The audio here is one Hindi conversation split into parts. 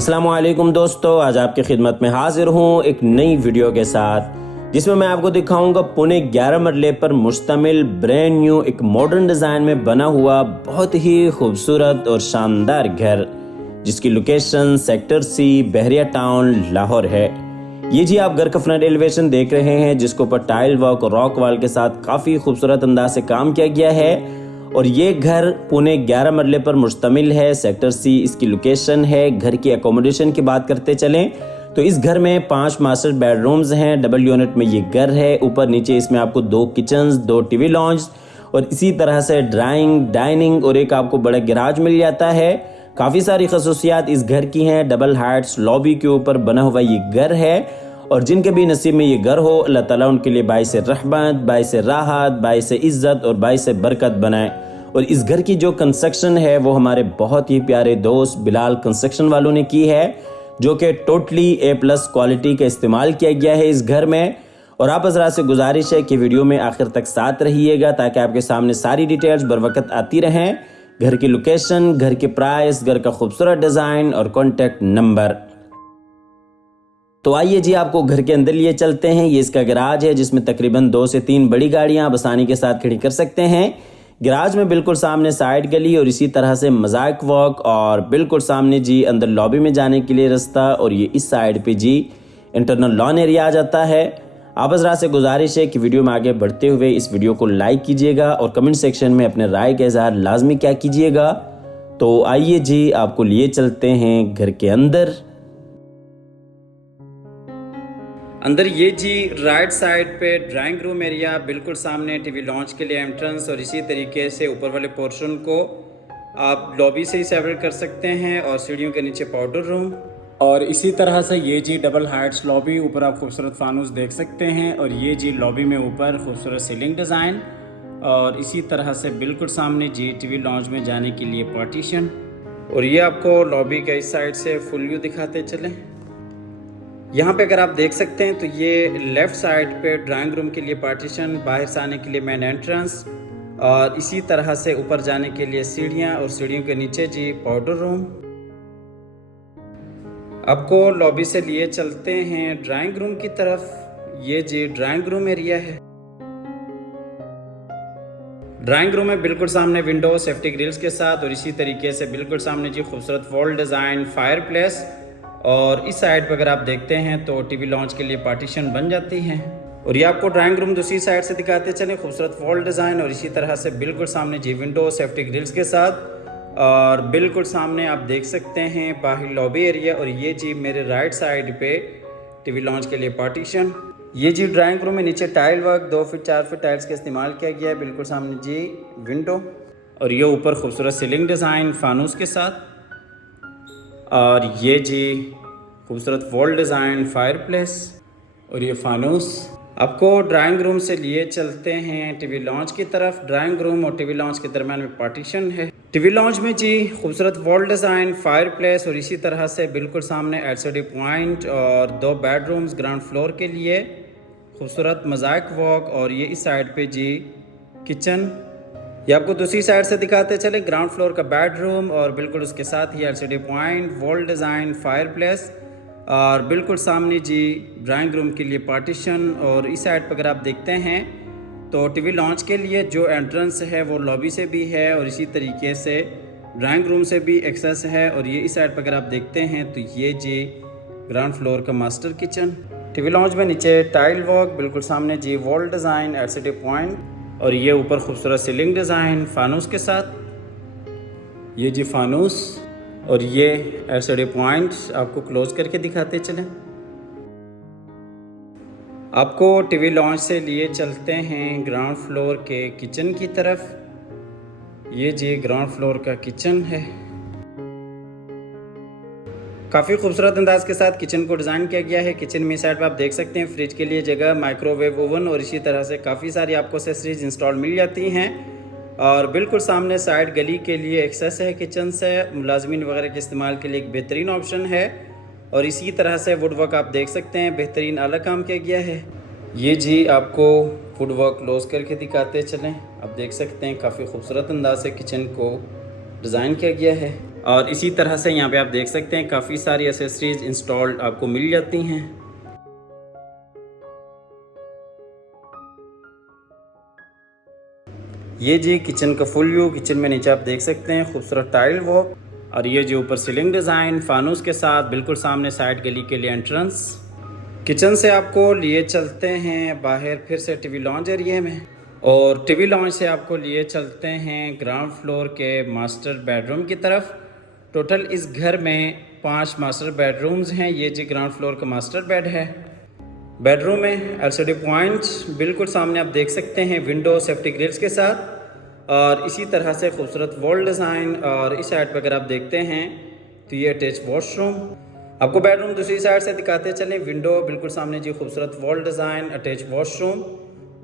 अस्सलामुअलैकुम दोस्तों, आज आपकी खिदमत में हाजिर हूँ एक नई वीडियो के साथ जिसमें मैं आपको दिखाऊंगा पुणे 11 मरले पर मुश्तमिल ब्रांड न्यू एक मॉडर्न डिज़ाइन में बना हुआ बहुत ही खूबसूरत और शानदार घर जिसकी लोकेशन सेक्टर सी बहरिया टाउन लाहौर है। ये जी आप घर का फ्रंट एलिवेशन देख रहे हैं जिसके ऊपर टाइल वर्क और रॉक वॉल के साथ काफ़ी खूबसूरत अंदाज से काम किया गया है। और ये घर पुणे 11 मरले पर मुश्तमिल है, सेक्टर सी इसकी लोकेशन है। घर की एकोमोडेशन की बात करते चलें तो इस घर में 5 मास्टर बेडरूम्स हैं, डबल यूनिट में ये घर है। ऊपर नीचे इसमें आपको 2 किचन्स, 2 टीवी लॉन्ज और इसी तरह से ड्राइंग, डाइनिंग और एक आपको बड़ा गैराज मिल जाता है। काफ़ी सारी खसूसियात इस घर की हैं। डबल हाइट्स लॉबी के ऊपर बना हुआ ये घर है और जिनके भी नसीब में ये घर हो अल्लाह ताला उनके लिए बाइस रहमत, बाइस राहत, बाइस इज्जत और बाइस बरकत बनाए। और इस घर की जो कंस्ट्रक्शन है वो हमारे बहुत ही प्यारे दोस्त बिलाल कंस्ट्रक्शन वालों ने की है, जो कि टोटली A+ क्वालिटी का इस्तेमाल किया गया है इस घर में। और आप हज़रात से गुजारिश है कि वीडियो में आखिर तक साथ रहिएगा ताकि आपके सामने सारी डिटेल्स बर वक्त आती रहें। घर की लोकेशन, घर की प्राइस, घर का खूबसूरत डिज़ाइन और कॉन्टैक्ट नंबर। तो आइए जी आपको घर के अंदर लिए चलते हैं। ये इसका गैराज है जिसमें तकरीबन 2 से 3 बड़ी गाड़ियां आप आसानी के साथ खड़ी कर सकते हैं। गैराज में बिल्कुल सामने साइड गली और इसी तरह से मजाक वॉक और बिल्कुल सामने जी अंदर लॉबी में जाने के लिए रास्ता। और ये इस साइड पे जी इंटरनल लॉन एरिया आ जाता है। आप हज़रात से गुजारिश है कि वीडियो में आगे बढ़ते हुए इस वीडियो को लाइक कीजिएगा और कमेंट सेक्शन में अपने राय का इजहार लाजमी क्या कीजिएगा। तो आइए जी आपको लिए चलते हैं घर के अंदर। अंदर ये जी राइट साइड पे ड्राइंग रूम एरिया, बिल्कुल सामने टीवी लॉन्च के लिए एंट्रेंस और इसी तरीके से ऊपर वाले पोर्शन को आप लॉबी से ही सेपरेट कर सकते हैं और सीढ़ियों के नीचे पाउडर रूम। और इसी तरह से ये जी डबल हाइट्स लॉबी, ऊपर आप खूबसूरत फानूस देख सकते हैं। और ये जी लॉबी में ऊपर खूबसूरत सीलिंग डिज़ाइन और इसी तरह से बिल्कुल सामने जी टीवी लॉन्च में जाने के लिए पार्टीशन। और ये आपको लॉबी के इस साइड से फुल व्यू दिखाते चलें। यहाँ पे अगर आप देख सकते हैं तो ये लेफ़्ट साइड पे ड्राइंग रूम के लिए पार्टीशन, बाहर से आने के लिए मेन एंट्रेंस और इसी तरह से ऊपर जाने के लिए सीढ़ियाँ और सीढ़ियों के नीचे जी पाउडर रूम। आपको लॉबी से लिए चलते हैं ड्राइंग रूम की तरफ। ये जी ड्राइंग रूम एरिया है। ड्राइंग रूम में बिल्कुल सामने विंडो, सेफ्टी ग्रिल्स के साथ और इसी तरीके से बिल्कुल सामने जी खूबसूरत वॉल डिज़ाइन, फायर प्लेस। और इस साइड पर अगर आप देखते हैं तो टीवी लॉन्च के लिए पार्टीशन बन जाती है। और ये आपको ड्राइंग रूम दूसरी साइड से दिखाते चले, खूबसूरत वॉल डिज़ाइन और इसी तरह से बिल्कुल सामने जी विंडो, सेफ्टी ग्रिल्स के साथ। और बिल्कुल सामने आप देख सकते हैं बाहर लॉबी एरिया। और ये जी मेरे राइट साइड पे टीवी लॉन्च के लिए पार्टीशन। ये जी ड्राइंग रूम में नीचे tile work 2 feet 4 feet tiles का इस्तेमाल किया गया है। बिल्कुल सामने जी विंडो और ये ऊपर खूबसूरत सीलिंग डिज़ाइन फानूस के साथ। और ये जी खूबसूरत वॉल डिज़ाइन, फायर प्लेस और ये फानूस। आपको ड्राइंग रूम से लिए चलते हैं टीवी लॉन्च की तरफ। ड्राइंग रूम और टीवी लॉन्च के दरम्यान में पार्टीशन है। टीवी लॉन्च में जी खूबसूरत वॉल डिज़ाइन, फायर प्लेस और इसी तरह से बिल्कुल सामने LCD पॉइंट और 2 बेडरूम्स ग्राउंड फ्लोर के लिए, खूबसूरत मजाक वॉक। और ये इस साइड पे जी किचन। ये आपको दूसरी साइड से दिखाते चले, ग्राउंड फ्लोर का बेडरूम और बिल्कुल उसके साथ ही LCD point, wall design, fire place और बिल्कुल सामने जी ड्राइंग रूम के लिए पार्टीशन। और इस साइड पर अगर आप देखते हैं तो टीवी लॉन्च के लिए जो एंट्रेंस है वो लॉबी से भी है और इसी तरीके से ड्राइंग रूम से भी एक्सेस है। और ये इस साइड पर अगर आप देखते हैं तो ये जी ग्राउंड फ्लोर का मास्टर किचन। टीवी लॉन्च में नीचे टाइल वर्क, बिल्कुल सामने जी वॉल डिज़ाइन, LCD पॉइंट और ये ऊपर खूबसूरत सीलिंग डिज़ाइन फानूस के साथ। ये जी फानूस और ये LCD पॉइंट्स आपको क्लोज करके दिखाते चलें। आपको टीवी लॉन्च से लिए चलते हैं ग्राउंड फ्लोर के किचन की तरफ। ये जी ग्राउंड फ्लोर का किचन है। काफ़ी खूबसूरत अंदाज के साथ किचन को डिज़ाइन किया गया है। किचन में साइड पर आप देख सकते हैं फ्रिज के लिए जगह, माइक्रोवेव ओवन और इसी तरह से काफ़ी सारी आपको एक्सेसरीज इंस्टॉल मिल जाती हैं। और बिल्कुल सामने साइड गली के लिए एक्सेस है किचन से, मुलाजमीन वगैरह के इस्तेमाल के लिए एक बेहतरीन ऑप्शन है। और इसी तरह से वुड वर्क आप देख सकते हैं, बेहतरीन आला काम किया गया है। ये जी आपको वुड वर्क क्लोज करके दिखाते चलें। आप देख सकते हैं काफ़ी खूबसूरत अंदाज से किचन को डिज़ाइन किया गया है। और इसी तरह से यहाँ पे आप देख सकते हैं काफ़ी सारी एसेसरीज इंस्टॉल्ड आपको मिल जाती हैं। ये जी किचन का फुल व्यू। किचन में नीचे आप देख सकते हैं खूबसूरत टाइल वर्क, और ये जो ऊपर सीलिंग डिज़ाइन फानूस के साथ, बिल्कुल सामने साइड गली के लिए एंट्रेंस। किचन से आपको लिए चलते हैं बाहर फिर से टीवी लॉन्च एरिया में, और टीवी लॉन्च से आपको लिए चलते हैं ग्राउंड फ्लोर के मास्टर बेडरूम की तरफ। टोटल इस घर में 5 मास्टर बेडरूम्स हैं। ये जी ग्राउंड फ्लोर का मास्टर बेड है। बेडरूम में एलसीडी पॉइंट बिल्कुल सामने आप देख सकते हैं, विंडो सेफ्टी ग्रिल्स के साथ, और इसी तरह से खूबसूरत वॉल डिज़ाइन। और इस साइड पर अगर आप देखते हैं तो ये अटैच वॉशरूम। आपको बेडरूम दूसरी साइड से दिखाते चले। विंडो बिल्कुल सामने जी खूबसूरत वॉल डिज़ाइन, अटैच वॉशरूम,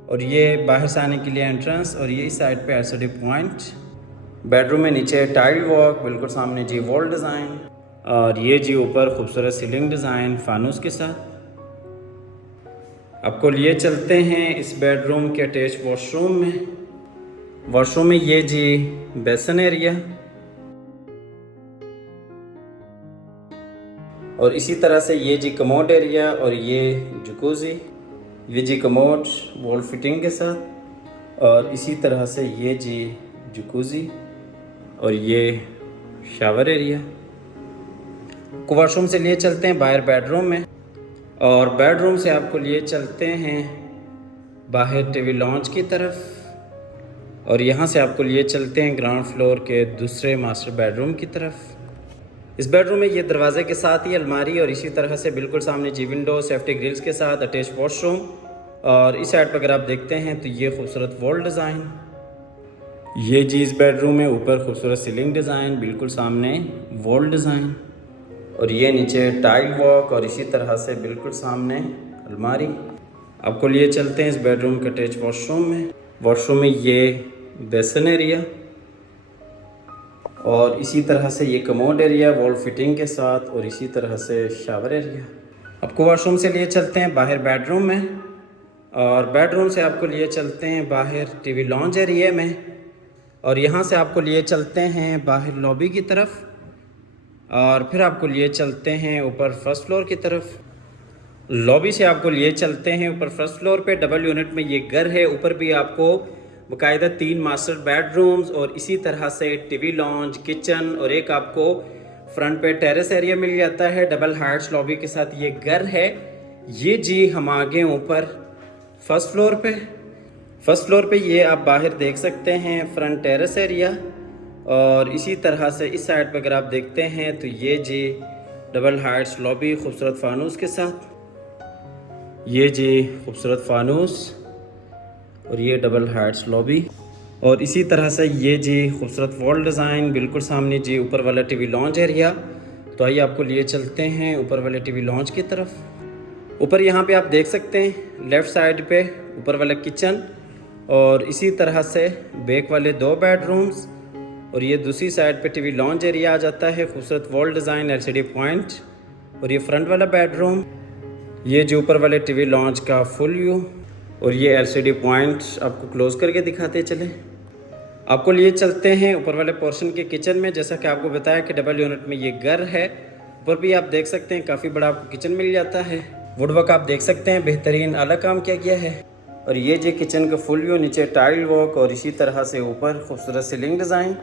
और ये बाहर से आने के लिए एंट्रेंस, और ये इस साइड पे एलसीडी पॉइंट। बेडरूम में नीचे टाइल वर्क, बिल्कुल सामने जी वॉल डिज़ाइन, और ये जी ऊपर खूबसूरत सीलिंग डिज़ाइन फानूस के साथ। आपको लिए चलते हैं इस बेडरूम के अटैच वॉशरूम में। वॉशरूम में ये जी बेसन एरिया, और इसी तरह से ये जी कमोड एरिया, और ये जकूज़ी। ये जी कमोड वॉल फिटिंग के साथ, और इसी तरह से ये जी जकूज़ी, और ये शावर एरिया। को वॉशरूम से लिए चलते हैं बाहर बेडरूम में, और बेडरूम से आपको लिए चलते हैं बाहर टीवी लॉन्च की तरफ, और यहाँ से आपको लिए चलते हैं ग्राउंड फ्लोर के दूसरे मास्टर बेडरूम की तरफ। इस बेडरूम में ये दरवाजे के साथ ही अलमारी, और इसी तरह से बिल्कुल सामने जी विंडो सेफ्टी ग्रिल्स के साथ अटैच वॉशरूम। और इस साइड पर अगर आप देखते हैं तो ये खूबसूरत वॉल डिज़ाइन। ये जी इस बेडरूम में ऊपर खूबसूरत सीलिंग डिज़ाइन, बिल्कुल सामने वॉल डिज़ाइन, और ये नीचे टाइल वर्क, और इसी तरह से बिल्कुल सामने अलमारी। आपको लिए चलते हैं इस बेडरूम के अटैच वॉशरूम में। वॉशरूम में ये बेसन एरिया, और इसी तरह से ये कमोड एरिया वॉल फिटिंग के साथ, और इसी तरह से शावर एरिया। आपको वॉशरूम से लिए चलते हैं बाहर बेडरूम में, और बेडरूम से आपको लिए चलते हैं बाहर टीवी लॉन्च एरिया में, और यहाँ से आपको लिए चलते हैं बाहर लॉबी की तरफ, और फिर आपको लिए चलते हैं ऊपर फर्स्ट फ्लोर की तरफ। लॉबी से आपको लिए चलते हैं ऊपर फर्स्ट फ्लोर पे। डबल यूनिट में ये घर है। ऊपर भी आपको बाकायदा 3 मास्टर बेडरूम्स, और इसी तरह से टीवी लॉन्च, किचन, और एक आपको फ्रंट पे टेरेस एरिया मिल जाता है। डबल हाइट्स लॉबी के साथ ये घर है। ये जी हम आगे ऊपर फर्स्ट फ्लोर पे। फर्स्ट फ्लोर पे ये आप बाहर देख सकते हैं फ्रंट टेरेस एरिया, और इसी तरह से इस साइड पे अगर आप देखते हैं तो ये जी डबल हाइट्स लॉबी खूबसूरत फानूस के साथ। ये जी खूबसूरत फानूस, और ये डबल हाइट्स लॉबी, और इसी तरह से ये जी खूबसूरत वॉल डिज़ाइन, बिल्कुल सामने जी ऊपर वाला टीवी लॉन्च एरिया। तो आइए आपको लिए चलते हैं ऊपर वाले टीवी लॉन्च की तरफ। ऊपर यहाँ पे आप देख सकते हैं लेफ़्ट साइड पे ऊपर वाला किचन, और इसी तरह से बैक वाले 2 बेडरूम्स, और ये दूसरी साइड पे टीवी लॉन्च एरिया आ जाता है। खूबसूरत वॉल डिज़ाइन, एलसीडी पॉइंट, और ये फ्रंट वाला बेडरूम। ये जो ऊपर वाले टीवी लॉन्च का फुल व्यू, और ये एलसीडी पॉइंट आपको क्लोज करके दिखाते चले। आपको लिए चलते हैं ऊपर वाले पोर्शन के किचन में। जैसा कि आपको बताया कि डबल यूनिट में ये घर है। ऊपर भी आप देख सकते हैं काफ़ी बड़ा आपको किचन मिल जाता है। वुडवर्क आप देख सकते हैं बेहतरीन अलग काम किया गया है। और ये जो किचन का फुल व्यू, नीचे टाइल वर्क, और इसी तरह से ऊपर खूबसूरत सीलिंग डिज़ाइन।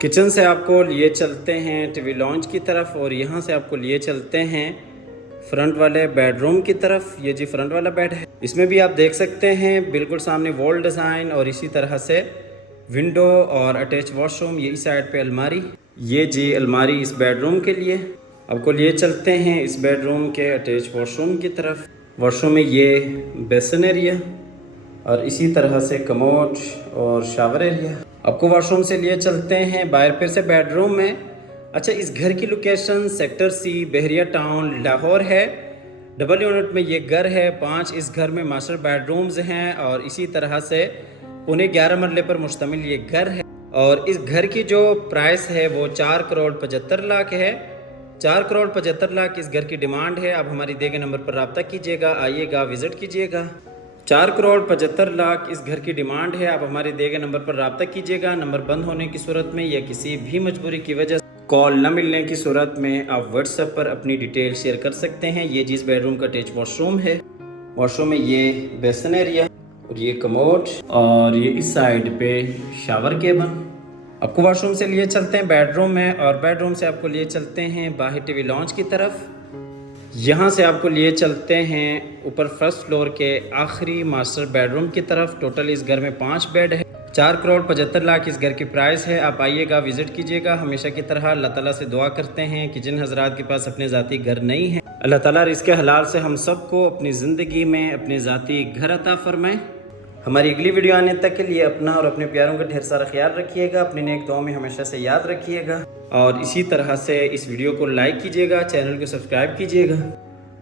किचन से आपको लिए चलते हैं टीवी लॉन्च की तरफ, और यहाँ से आपको लिए चलते हैं फ्रंट वाले बेडरूम की तरफ। ये जी फ्रंट वाला बेड है। इसमें भी आप देख सकते हैं बिल्कुल सामने वॉल डिज़ाइन, और इसी तरह से विंडो और अटैच वॉशरूम। ये इस साइड पे अलमारी। ये जी अलमारी इस बेडरूम के लिए। आपको लिए चलते हैं इस बेडरूम के अटैच वॉशरूम की तरफ। वॉशरूम में ये बेसन एरिया, और इसी तरह से कमोड और शावर एरिया। आपको वॉशरूम से लिए चलते हैं बाहर फिर से बेडरूम में। अच्छा, इस घर की लोकेशन सेक्टर C, बहरिया टाउन, लाहौर है। डबल यूनिट में ये घर है। 5 इस घर में मास्टर बेडरूम्स हैं, और इसी तरह से पुणे 11 मरले पर मुश्तमिल ये घर है। और इस घर की जो प्राइस है वो 4 करोड़ 75 लाख है। 4 करोड़ 75 लाख इस घर की डिमांड है। आप हमारी दिए गए नंबर पर रब्ता कीजिएगा, आइएगा, विज़िट कीजिएगा। 4 करोड़ 75 लाख इस घर की डिमांड है। आप हमारे दिए गए नंबर पर रब्ता कीजिएगा। नंबर बंद होने की सूरत में या किसी भी मजबूरी की वजह से कॉल न मिलने की सूरत में आप व्हाट्सएप पर अपनी डिटेल शेयर कर सकते हैं। ये जिस बेडरूम का अटैच वॉशरूम है, वॉशरूम में ये बेसन एरिया और ये कमोड और ये इस साइड पे शावर केबन। आपको वॉशरूम से लिए चलते हैं बेडरूम में और बेडरूम से आपको लिए चलते हैं बाहर टीवी लॉन्च की तरफ। यहाँ से आपको लिए चलते हैं ऊपर फर्स्ट फ्लोर के आखिरी मास्टर बेडरूम की तरफ। टोटल इस घर में 5 बेड है। 4,75,00,000 इस घर की प्राइस है। आप आइएगा, विजिट कीजिएगा। हमेशा की तरह अल्लाह ताला से दुआ करते हैं कि जिन हजरात के पास अपने ज़ाती घर नहीं है, अल्लाह ताला रिज़्क़ हलाल से हम सबको अपनी ज़िंदगी में अपने ज़ाती घर अता फरमाए। हमारी अगली वीडियो आने तक के लिए अपना और अपने प्यारों का ढेर सारा ख्याल रखिएगा। अपनी नेक दुआओं में हमेशा से याद रखिएगा और इसी तरह से इस वीडियो को लाइक कीजिएगा, चैनल को सब्सक्राइब कीजिएगा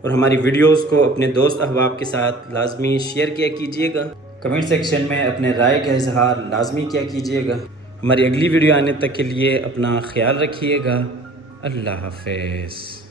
और हमारी वीडियोस को अपने दोस्त अहबाब के साथ लाजमी शेयर किया कीजिएगा। कमेंट सेक्शन में अपने राय का इजहार लाजमी किया कीजिएगा। हमारी अगली वीडियो आने तक के लिए अपना ख्याल रखिएगा। अल्लाह हाफ़िज़।